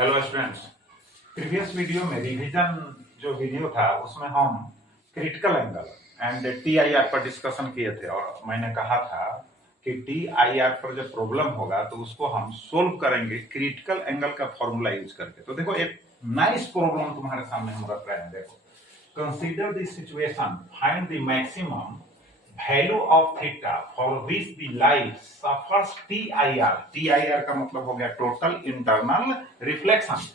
Hello students, previous video में revision जो video था उसमें हम क्रिटिकल एंगल एंड टीआईआर पर डिस्कशन किए थे और मैंने कहा था कि टीआईआर पर जब प्रॉब्लम होगा तो उसको हम सोल्व करेंगे क्रिटिकल एंगल का फॉर्मूला यूज करके। तो देखो एक नाइस प्रॉब्लम तुम्हारे सामने हम रख रहे हैं। देखो, consider the situation, find the maximum value of theta for which the light suffers TIR। TIR का मतलब हो गया total internal reflection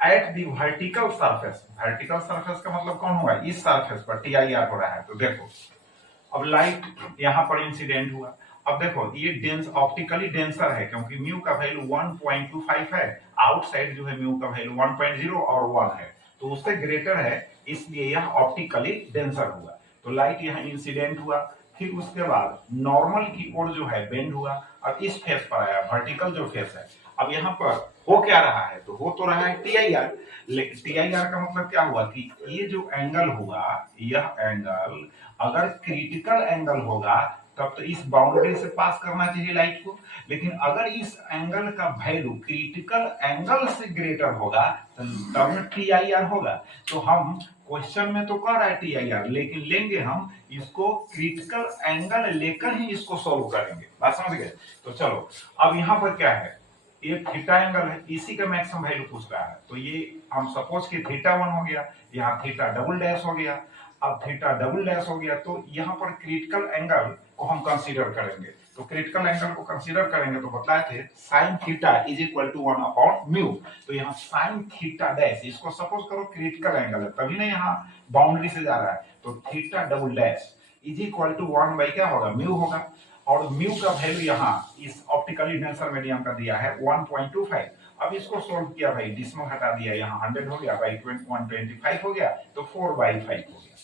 at the vertical surface. Vertical surface का मतलब कौन होगा? इस सरफेस पर TIR हो रहा है। तो देखो, अब लाइट यहां पर इंसिडेंट हुआ। अब देखो ये डेंस ऑप्टिकली डेंसर है क्योंकि म्यू का वैल्यू 1.25 है, आउटसाइड जो है म्यू का वैल्यू 1.0 और 1 है, तो उससे ग्रेटर है, इसलिए यह ऑप्टिकली डेंसर हुआ। तो लाइट यहाँ इंसिडेंट हुआ, फिर उसके बाद नॉर्मल की ओर जो है बेंड हुआ और इस फेस पर आया, वर्टिकल जो फेस है। अब यहाँ पर हो क्या रहा है? तो हो तो रहा है टीआईआर, लेकिन टीआईआर का मतलब क्या हुआ कि ये जो एंगल हुआ, यह एंगल अगर क्रिटिकल एंगल होगा तब तो इस बाउंड्री से पास करना चाहिए लाइट को, लेकिन अगर इस एंगल का वैल्यू क्रिटिकल एंगल से ग्रेटर होगा तब टीआईआर होगा। तो हम क्वेश्चन में तो कह रहा है टीआईआर, लेकिन लेंगे हम इसको क्रिटिकल एंगल लेकर ही इसको सॉल्व करेंगे। बात समझ गए? तो चलो, अब यहाँ पर क्या है, ये थीटा एंगल है, इसी का मैक्सिमम वैल्यू पूछ रहा है। तो ये हम सपोज कि थीटा 1 हो गया, यहाँ थीटा डबल डैश हो गया। अब थीटा डबल डैश हो गया तो यहाँ पर क्रिटिकल एंगल को हम कंसीडर करेंगे। तो क्रिटिकल एंगल को कंसीडर करेंगे तो बताए थे sine theta is equal to 1 upon mu. तो यहाँ साइन थीटा डैश, इसको सपोज करो क्रिटिकल एंगल है, तभी ना यहाँ बाउंड्री से जा रहा है। तो theta double dash is equal to 1 by क्या होगा? म्यू होगा। और म्यू का वैल्यू यहाँ इस ऑप्टिकली डेंसर मीडियम का दिया है 1.25। अब इसको सोल्व किया भाई, डिस्मल हटा दिया, यहाँ 100 हो गया, बाई 125 हो गया, तो 4/5 हो गया।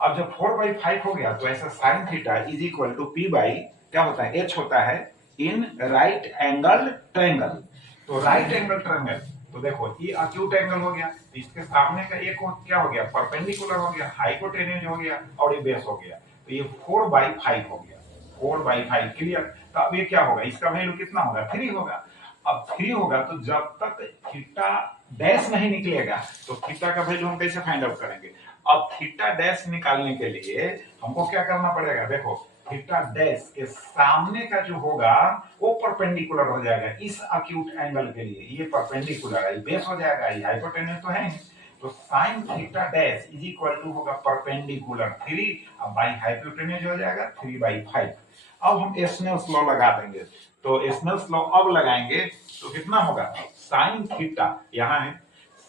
अब जब 4/5 हो गया तो ऐसा sine theta is equal to P by क्या होता है? एच होता है इन राइट एंगल ट्रायंगल। तो राइट एंगल ट्रायंगल, तो देखो ये अक्यूट एंगल हो गया, तो इसके सामने का एक क्या हो गया? परपेंडिकुलर हो गया, हाइपोटेन्यूज हो गया और ये बेस हो गया। तो ये 4/5 हो गया, 4/5 क्लियर। तो अब ये क्या होगा? इसका वैल्यू कितना होगा? 3 होगा। अब 3 होगा तो जब तक थीटा डैश नहीं निकलेगा तो थीटा का वैल्यू हम कैसे फाइंड आउट करेंगे? अब थीटा डैश निकालने के लिए हमको क्या करना पड़ेगा? देखो, थीटा डैश के सामने का जो होगा वो परपेंडिकुलर हो जाएगा इस अक्यूट एंगल के लिए, ये परपेंडिकुलर है, बेस हो जाएगा, ये हाइपोटेन्यूज तो है नहीं। तो sine theta dash is equal to होगा परपेंडिकुलर 3, अब बाई हाइपोटेन्यूज हो जाएगा 3/5। अब हम स्नेल्स लॉ लगा देंगे। तो स्नेल्स लॉ अब लगाएंगे तो कितना होगा? साइन थीटा, यहाँ है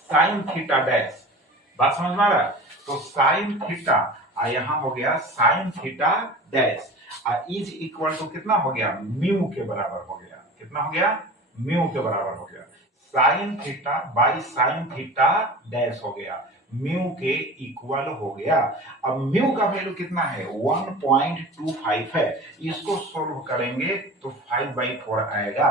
साइन थीटा डैश, बात समझ में आ रहा है? तो साइन थीटा यहाँ हो गया sine theta dash is equal to कितना हो गया? म्यू के बराबर हो गया। कितना हो गया? म्यू के बराबर हो गया। Sine theta by sine theta dash हो गया, म्यू के इक्वल हो गया। अब म्यू का वैल्यू कितना है? 1.25 है। इसको सोल्व करेंगे तो 5/4 आएगा।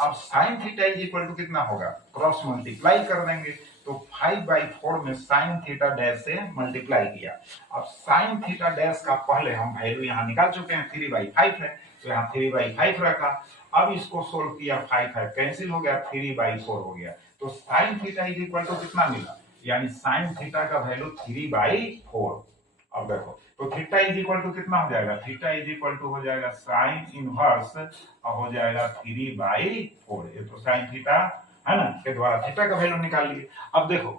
अब sine theta is equal to कितना होगा? क्रॉस मल्टीप्लाई कर देंगे, तो 5/4 में साइन थीटा डैश से मल्टीप्लाई किया। अब साइन थीटा डैश का पहले हम वैल्यू यहाँ निकाल चुके हैं, 3/5 है, तो यहाँ 3/5 रखा। अब इसको सोल्व किया, 5 कैंसिल हो गया, 3/4 हो गया। तो sine theta is equal to कितना मिला? यानी साइन थीटा का वैल्यू 3/4। अब देखो, तो थीटा इज इक्वल टू कितना हो जाएगा? थीटा इज इक्वल टू हो जाएगा साइन इनवर्स हो जाएगा 3/4। ये तो साइन थीटा है ना, के द्वारा थीटा का वैल्यू निकाल लिए। अब देखो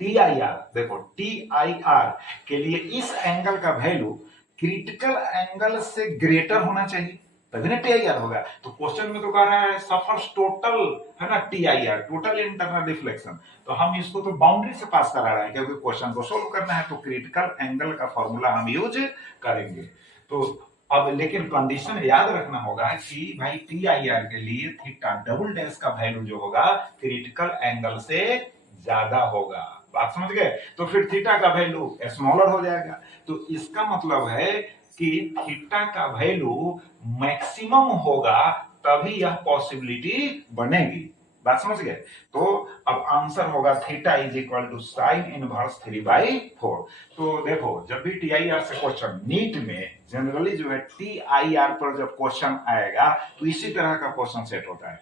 टीआईआर, देखो टीआईआर के लिए इस एंगल का वैल्यू क्रिटिकल एंगल से ग्रेटर होना चाहिए, तभी ना टीआईआर होगा। तो क्वेश्चन में तो कह रहा है सफर्स टोटल, है ना, टीआईआर टोटल इंटरनल रिफ्लेक्शन। तो हम इसको तो बाउंड्री से पास करा रहे हैं क्योंकि क्वेश्चन को सोल्व करना है, तो क्रिटिकल एंगल का फॉर्मूला हम यूज करेंगे। तो अब लेकिन कंडीशन याद रखना होगा कि भाई टीआईआर के लिए थीटा डबल डैश का वैल्यू जो होगा क्रिटिकल एंगल से ज्यादा होगा। बात समझ गए? तो फिर थीटा का वैल्यू स्मॉलर हो जाएगा। तो इसका मतलब है कि थीटा का वैल्यू मैक्सिमम होगा तभी यह पॉसिबिलिटी बनेगी। बात समझ गए? तो अब आंसर होगा theta is equal to sine inverse 3/4। तो देखो, जब भी टीआईआर से क्वेश्चन नीट में जनरली जो है टीआईआर पर जब क्वेश्चन आएगा तो इसी तरह का क्वेश्चन सेट होता है।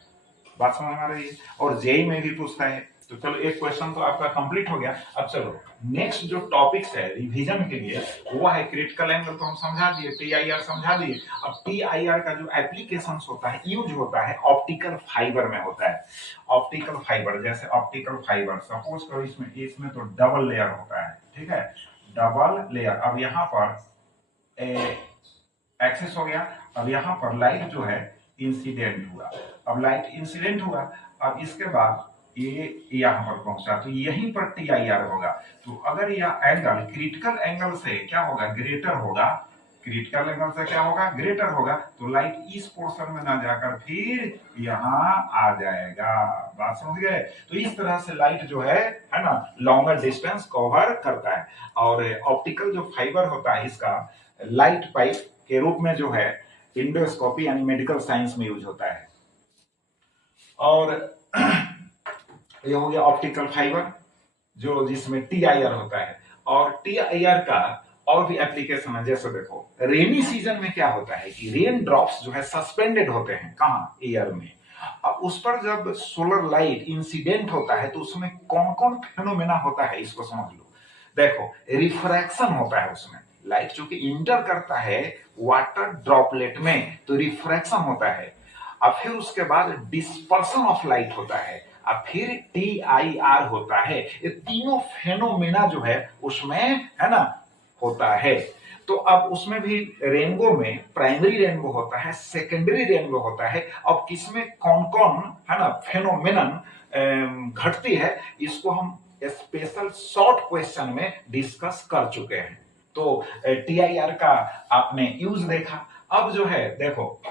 बात समझ में आ रही है। और जेई में भी पूछता है। तो चलो एक क्वेश्चन तो आपका कंप्लीट हो गया। अब चलो नेक्स्ट जो टॉपिक्स है रिवीजन के लिए वो है क्रिटिकल एंगल, तो हम समझा दिए, टीआईआर समझा दिए। अब टीआईआर का जो एप्लीकेशन होता है, यूज होता है ऑप्टिकल फाइबर में होता है। ऑप्टिकल फाइबर, जैसे ऑप्टिकल फाइबर सपोज करो इसमें इसमें तो डबल लेयर होता है, ठीक है, डबल लेयर। अब यहाँ पर एक्सेस हो गया। अब यहाँ पर लाइट जो है इंसिडेंट हुआ। अब लाइट इंसिडेंट हुआ, अब इसके बाद ये यहाँ पर पहुंचा, तो यहीं पर टीआईआर होगा। तो अगर यह एंगल क्रिटिकल एंगल से क्या होगा, ग्रेटर होगा, क्रिटिकल एंगल से क्या होगा, ग्रेटर होगा, तो लाइट इस पोर्शन में ना जाकर फिर यहाँ आ जाएगा। बात समझ गए। तो इस तरह से लाइट जो है ना, लॉन्गर डिस्टेंस कवर करता है। और ऑप्टिकल जो फाइबर होता है इसका लाइट पाइप के रूप में जो है इंडोस्कोपी यानी मेडिकल साइंस में यूज होता है। और ये हो गया ऑप्टिकल फाइबर जो जिसमें टीआईआर होता है। और टीआईआर का और भी एप्लीकेशन है, जैसे देखो रेनी सीजन में क्या होता है कि रेन ड्रॉप्स जो है सस्पेंडेड होते हैं कहाँ, एयर में। अब उस पर जब सोलर लाइट इंसिडेंट होता है तो उसमें कौन कौन फेनोमेना होता है इसको समझ लो। देखो रिफ्रैक्शन होता है उसमें, लाइट जो कि इंटर करता है वाटर ड्रॉपलेट में तो रिफ्रैक्शन होता है। अब फिर उसके बाद डिस्पर्सन ऑफ लाइट होता है, अब फिर टीआईआर होता है। ये तीनों फेनोमेना जो है उसमें है ना होता है। तो अब उसमें भी रेनबो में प्राइमरी रेनबो होता है, सेकेंडरी रेनबो होता है। अब किसमें कौन कौन है ना फेनोमेनन घटती है इसको हम स्पेशल शॉर्ट क्वेश्चन में डिस्कस कर चुके हैं। तो टीआईआर का आपने यूज देखा। अब जो है देखो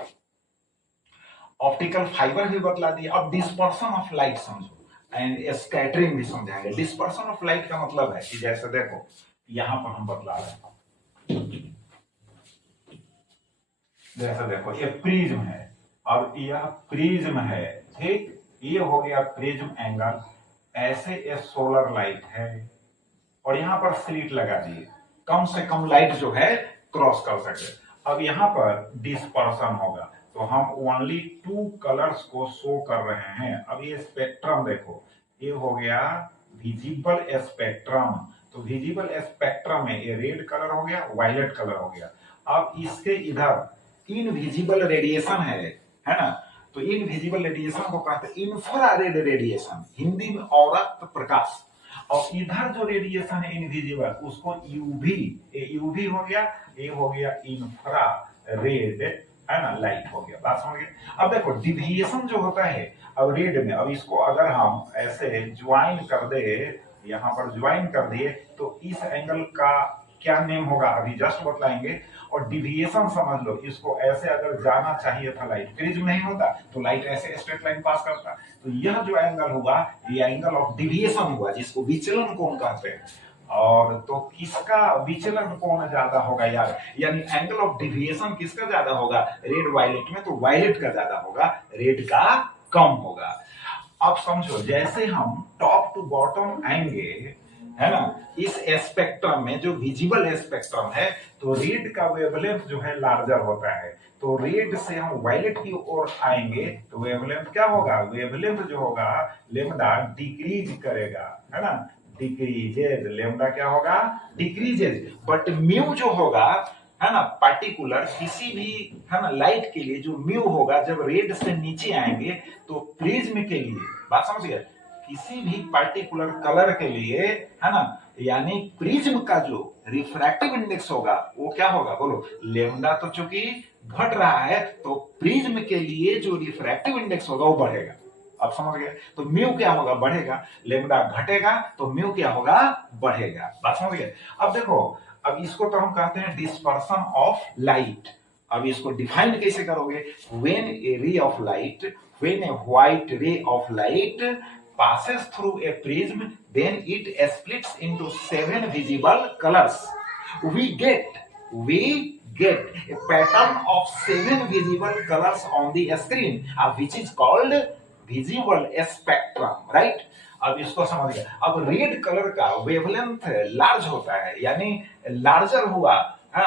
ऑप्टिकल फाइबर भी बतला दिया। अब डिस्पर्सन ऑफ लाइट समझो एंड स्कैटरिंग भी समझाएंगे। डिस्पर्सन ऑफ लाइट का मतलब है कि जैसे देखो यहां पर हम बतला रहे हैं, जैसे देखो ये प्रिज्म है और यह प्रिज्म है, ठीक, ये हो गया प्रिज्म एंगल। ऐसे ये सोलर लाइट है और यहां पर स्लिट लगा दिए, कम से कम लाइट जो है क्रॉस कर सके। अब यहां पर डिस्पर्सन होगा तो हम ओनली 2 कलर्स को शो कर रहे हैं। अब ये स्पेक्ट्रम देखो, ये हो गया विजिबल स्पेक्ट्रम। तो विजिबल स्पेक्ट्रम में ये रेड कलर हो गया, वायलेट कलर हो गया। अब इसके इधर इनविजिबल रेडिएशन है ना। तो इनविजिबल रेडिएशन को कहते हैं इंफ्रारेड रेडिएशन, हिंदी में औरत प्रकाश। और इधर जो रेडिएशन है इनविजिबल उसको यूवी, यूवी हो गया, ये हो गया इंफ्रा रेड है ना, लाइट हो गया। बात समझ गए। अब देखो डिविएशन जो होता है अब रेड में, अब इसको अगर हम ऐसे ज्वाइन कर दे, यहां पर ज्वाइन कर दिए तो इस एंगल का क्या नेम होगा अभी जस्ट बतलाएंगे। और डिविएशन समझ लो, इसको ऐसे अगर जाना चाहिए था लाइट, प्रिज्म नहीं होता तो लाइट ऐसे स्ट्रेट लाइन पास करता। तो यह जो एंगल हुआ ये एंगल ऑफ डिविएशन हुआ, जिसको विचलन कोण कहते हैं। और तो किसका विचलन कोण ज्यादा होगा यार, यानी एंगल ऑफ डिविएशन किसका ज्यादा होगा, रेड वायलेट में, तो वायलेट का ज्यादा होगा, रेड का कम होगा। अब समझो जैसे हम टॉप टू बॉटम आएंगे है ना इस स्पेक्ट्रम में, जो विजिबल स्पेक्ट्रम है, तो रेड का वेवलेंथ जो है लार्जर होता है। तो रेड से हम वायलेट की ओर आएंगे तो वेवलेंथ क्या होगा, वेवलेंथ जो होगा लेमडा डिक्रीज करेगा, है ना, डिक्रीजेज। लेमडा क्या होगा, डिक्रीजेज। बट म्यू जो होगा है ना पार्टिकुलर किसी भी है ना लाइट के लिए जो म्यू होगा जब रेड से नीचे आएंगे तो प्रिज्म के लिए, बात समझ गए, किसी भी पार्टिकुलर कलर के लिए है ना, यानी प्रिज्म का जो रिफ्रैक्टिव इंडेक्स होगा वो क्या होगा बोलो, लेमडा। तो चूंकि घट रहा है तो प्रिज्म के लिए जो रिफ्रैक्टिव इंडेक्स होगा वो बढ़ेगा। अब समझ गए। तो म्यू क्या होगा, बढ़ेगा। लेमडा घटेगा तो म्यू क्या होगा, बढ़ेगा। बात समझ गए। अब देखो अब इसको तो हम कहते हैं डिस्पर्सन ऑफ लाइट। अब इसको डिफाइन कैसे करोगे, when A ray of light, when a white ray of light passes through a prism, then it splits into 7 visible colors. We get a pattern of 7 visible colors on the screen, which is called visible spectrum, right? अब इसको समझ गया। अब red colour का wavelength large होता है, यानी larger हुआ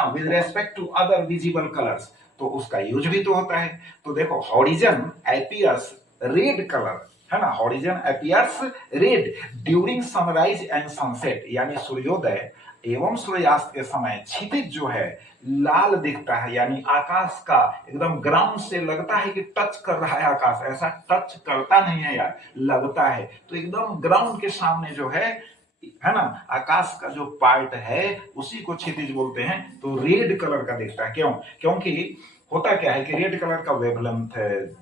with respect to other visible colours, तो उसका यूज भी तो होता है। तो देखो हॉरिजन अपीयर्स रेड कलर, है ना, horizon appears red during sunrise and sunset, यानी सूर्योदय एवं सूर्यास्त के समय क्षितिज जो है लाल दिखता है, यानी आकाश का एकदम ग्राउंड से लगता है कि टच कर रहा है आकाश, ऐसा टच करता नहीं है यार, लगता है, तो एकदम ग्राउंड के सामने जो है ना, आकाश का जो पार्ट है उसी को क्षितिज बोलते हैं, तो रेड कलर का दिखता है। क्यों? क्योंकि होता क्या है कि रेड कलर का वेवलेंथ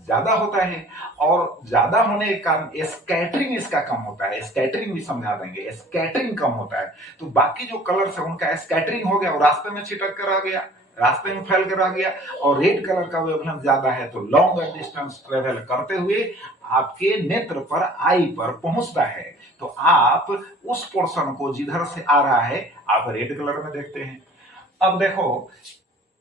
ज्यादा होता है, और ज्यादा होने के कारण स्कैटरिंग इसका कम होता है, स्कैटरिंग भी समझा देंगे, स्कैटरिंग कम होता है, तो बाकी जो कलर्स है उनका स्कैटरिंग हो गया और रास्ते में छिटक कर आ गया, रास्ते में फैल कर आ गया, और रेड कलर का वेवलेंथ ज्यादा है तो लॉन्ग डिस्टेंस ट्रेवल करते हुए आपके नेत्र पर, आई पर पहुंचता है, तो आप उस पोर्शन को जिधर से आ रहा है आप रेड कलर में देखते हैं। अब देखो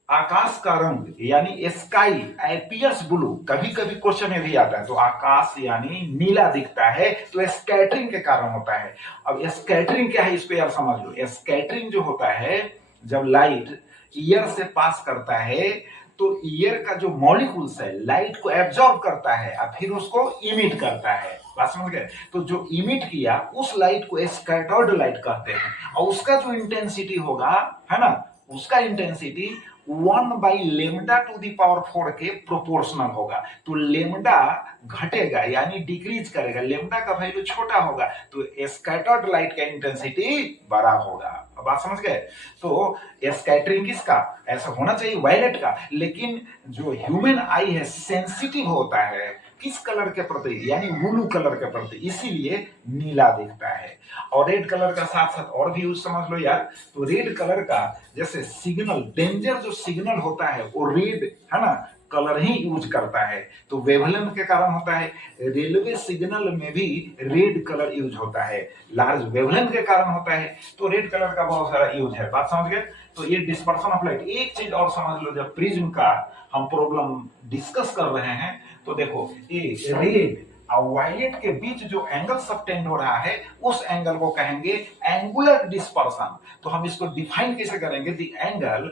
आकाश का रंग यानी स्काई अपीयर्स ब्लू, कभी कभी क्वेश्चन में भी आता है, तो आकाश यानी नीला दिखता है, तो स्कैटरिंग के कारण होता है। अब स्कैटरिंग क्या है इसको यार समझ लो। स्कैटरिंग जो होता है, जब लाइट ईयर से पास करता है तो ईयर का जो मॉलिक्यूल्स है लाइट को एब्जॉर्ब करता है और फिर उसको इमिट करता है, बात समझ गए? तो जो इमिट किया उस लाइट को स्कैटर्ड लाइट कहते हैं, और उसका जो इंटेंसिटी होगा, है ना, उसका इंटेंसिटी 1/λ⁴ के प्रोपोर्शनल होगा, तो लेमडा घटेगा यानी डिक्रीज करेगा, लेमडा का वैल्यू छोटा होगा तो स्कैटर्ड लाइट का इंटेंसिटी बड़ा होगा। अब बात समझ गए? तो स्कैटरिंग किसका ऐसा होना चाहिए? वायलेट का, लेकिन जो ह्यूमन आई है सेंसिटिव होता है किस कलर के प्रति, यानी ब्लू कलर के प्रति, इसीलिए नीला दिखता है। और रेड कलर का साथ साथ और भी यूज समझ लो यार, तो रेड कलर का जैसे सिग्नल, डेंजर जो सिग्नल होता है वो रेड, है ना, कलर ही यूज करता है, तो वेवलेंथ के कारण होता है। रेलवे सिग्नल में भी रेड कलर यूज होता है, लार्ज वेवलेंथ के कारण होता है, तो रेड कलर का बहुत सारा यूज है, बात समझ गए? तो ये डिस्पर्शन ऑफ लाइट। एक चीज और समझ लो, जब प्रिज्म का हम प्रॉब्लम डिस्कस कर रहे हैं तो देखो ये रेड और वायलेट के बीच जो एंगल सबटेंड हो रहा है उस एंगल को कहेंगे एंगुलर डिस्पर्शन। तो हम इसको डिफाइन कैसे करेंगे? The angle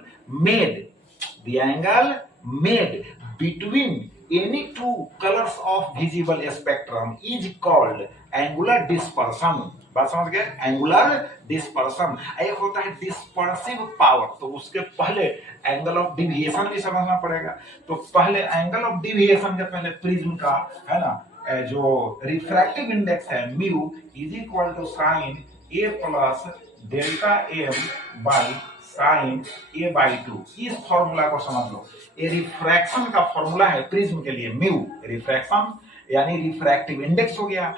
made between any two colors of visible spectrum is called angular dispersion। बात समझ गए? Angular dispersion. एक होता है डिस्पर्सिव पावर, तो उसके पहले एंगल ऑफ डिविएशन भी समझना पड़ेगा। तो पहले एंगल ऑफ डिविएशन के पहले प्रिज्म का, है ना, जो रिफ्रैक्टिव इंडेक्स है mu is equal to sine A plus delta M by sine A by 2। इस फॉर्मूला को समझ लो, ये रिफ्रैक्शन का फॉर्मूला है प्रिज्म के लिए। म्यू रिफ्रैक्शन यानी रिफ्रैक्टिव इंडेक्स हो गया,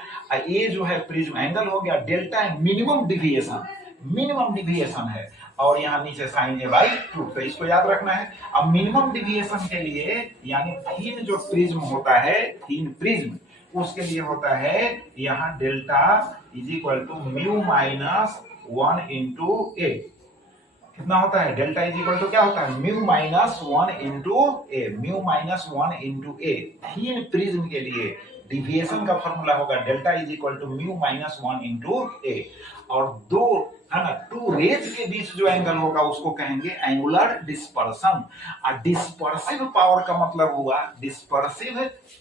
ये जो है प्रिज्म एंगल हो गया, डेल्टा मिनिमम डिविएशन है, और यहाँ नीचे साइन ए बाई 2, तो इसको याद रखना है। अब मिनिमम डिविएशन के लिए यानी थीन जो प्रिज्म होता है, थीन प्रिज्म, उसके लिए होता है यहाँ delta is equal to mu minus 1 into a. कितना होता है? डेल्टा इज इक्वल टू क्या होता है? Mu minus 1 into a, mu minus 1 into a. Thin prism के लिए डिविएशन का फॉर्मूला होगा delta is equal to mu minus 1 into a, और दो, है ना, टू रेज के बीच जो एंगल होगा उसको कहेंगे एंगुलर डिस्पर्शन। और डिस्पर्सिव पावर का मतलब हुआ, डिस्पर्सिव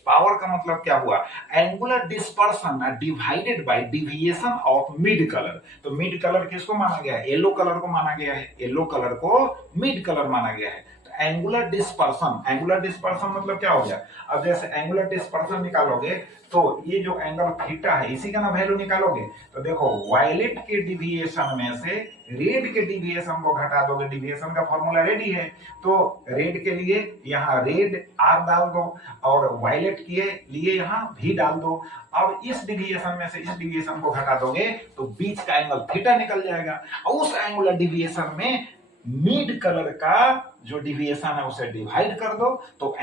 पावर का मतलब क्या हुआ? Angular dispersion divided by deviation of mid colour. तो मिड कलर किसको माना गया है? येलो कलर को माना गया है, येलो कलर को मिड कलर माना गया है। एंगुलर डिस्पर्शन मतलब क्या हो गया? अब जैसे एंगुलर डिस्पर्शन निकालोगे तो ये जो एंगल थीटा है इसी का ना वैल्यू निकालोगे, तो देखो वायलेट के डिविएशन में से रेड के डिविएशन को घटा दोगे, डिविएशन का फॉर्मूला रेड ही है, तो रेड के लिए यहाँ रेड आर डाल दो और वायलेट के लिए यहाँ भी डाल दो। अब इस डिविएशन में से इस डिविएशन को घटा दोगे तो बीच का एंगल थीटा निकल जाएगा, और उस एंगुलर डिविएशन में मिड कलर का जो डिविएशन है उसे डिवाइड कर दो, तो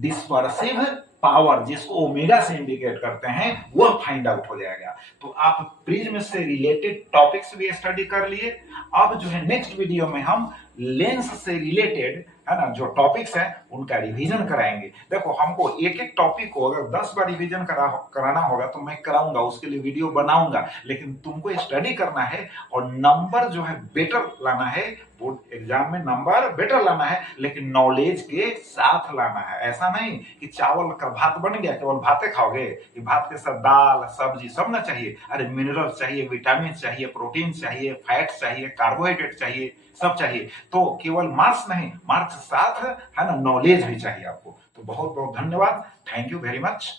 डिस्पर्सिव पावर जिसको ओमेगा से इंडिकेट करते हैं वह फाइंड आउट हो जाएगा। तो आप प्रिज्म से रिलेटेड टॉपिक्स भी स्टडी कर लिए। अब जो है नेक्स्ट वीडियो में हम लेंस से रिलेटेड है ना जो टॉपिक्स हैं उनका रिवीजन कराएंगे। देखो हमको एक एक टॉपिक को अगर 10 बार रिवीजन कराना होगा तो मैं कराऊंगा, उसके लिए वीडियो बनाऊंगा, लेकिन तुमको स्टडी करना है और नंबर जो है बेटर लाना है, बोर्ड एग्जाम में नंबर बेटर लाना है, लेकिन नॉलेज के साथ लाना है। ऐसा नहीं कि चावल का भात बन गया केवल भाते खाओगे, कि भात के साथ दाल सब्जी सब ना चाहिए। अरे मिनरल चाहिए, विटामिन चाहिए, प्रोटीन चाहिए, फैट चाहिए, कार्बोहाइड्रेट चाहिए, सब चाहिए। तो केवल मार्क्स नहीं, मार्क्स साथ है ना नॉलेज भी चाहिए आपको। तो बहुत बहुत धन्यवाद, थैंक यू वेरी मच।